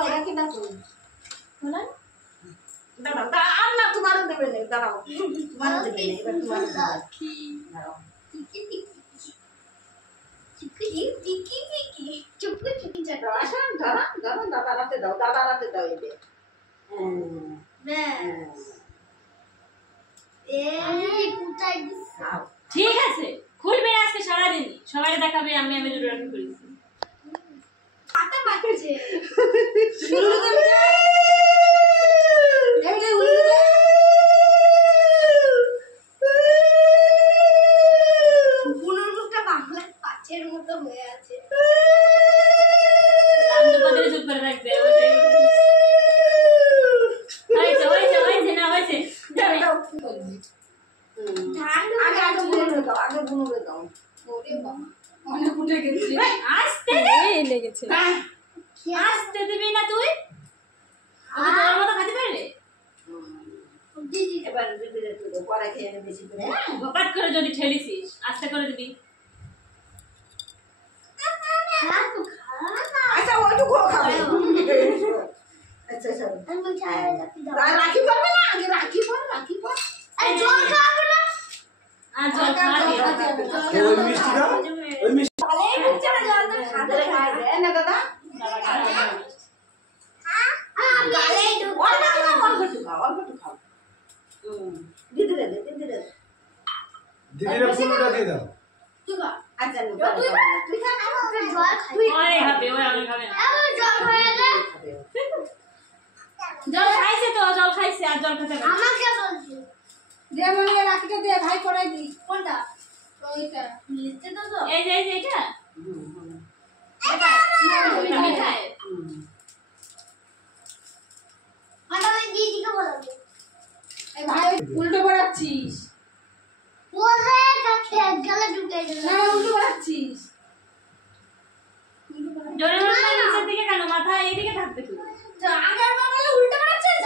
কই রাখি না কই বলেন দাঁড়াও আর না তোমার দেবে না দাঁড়াও তোমার দেবে না এবার তোমার রাখি দাঁড়াও টিকি চুপকে চুপকে যাও আসেন দাঁড়া দাদা রাতে দাও এই দে ঠিক আছে খুলবে আজকে সারাদিন সবাই দেখাবে আমি দুটো রাখি করেছি পাতা মাখছে শুরু করে এই উড়ে দে পুনরুক্তটা বাংলা পাঁচের মতো হয়ে আছে রামদে পদে চুপ করে রাখবে ওইছে না হইছে ধান আগে বুনুরে দাও ওরে বাবা অনেক উঠে গেছে আস্তে লেগেছে আস্তে দিবি না তুই তোর মতো খেতে পারবে দিদি এবার দিদি তুই পরে খেয়ে বেশি করে ভকাট করে যদি ঠেলিছিস আস্তে করে দিবি আচ্ছা ওইটুকু খাবে আচ্ছা চল আমি চাই রাখি পারবে না আগে রাখি পর এই জল খাবে না আর জল খাবে ওই মিষ্টি দাও ওই মিষ্টি তাহলে ঢুকছে না জল তো খাবে খাবে না দাদা গালে ঢুকছে অল্প খাও দিদিরে দিদিরে ফুলটা দিয়ে দাও তুই খা আচ্ছা তুই খা না জল খাই ওরে হবে ওই আমি খাবে না জল খাবে না জল খাইছে তো জল খাইছে আর জল খেতে না আমাকে বলছি দে মনে রাখিটা দে ভাই পড়াই দি কোনটা ওইটা লিখতে দাও তো এই যে এটা এটা মিঠাই আমি দিদিকে বলবো এই ভাই উল্টো পড়াচ্ছিস বলে কাছে গলা ঢুকে গেল না উল্টো পড়াচ্ছিস ডোরেমন নিচের দিকে কেন মাথা এইদিকে থাকবে তুই আগের বার বলে উল্টো পড়াচ্ছিস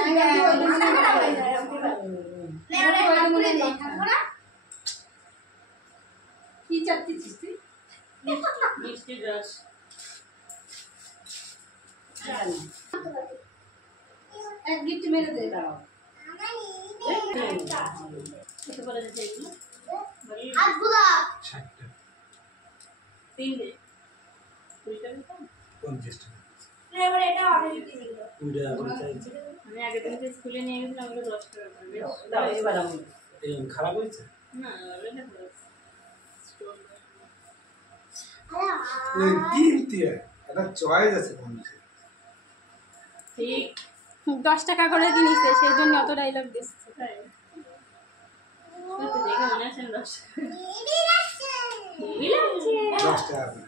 কি চাচ্ছিস তুই মিষ্টি রস এক গিফট মেরে দে দাঁড়াও কত বলে দিতে এগুলো আগুলা 60টা তিনটে 20 টাকা 50 টাকা এবার এটা অর্ডার দিতে দিল পুরা আমরা চাইছি আমি আগে থেকে স্কুলে নিয়ে গেছিলাম ওগুলো 10 টাকা করে দাও এবার আমি এরকম খারাপ হয়েছে না ওটা ভালো স্টোন এই কিনতে এটা চয়েস আছে মানুষের ঠিক 10 টাকা করে কিনিছে সেই জন্য অত ডায়লগ দিচ্ছে তাই তো দেখে মনে আছে 10 টাকা 10 টাকা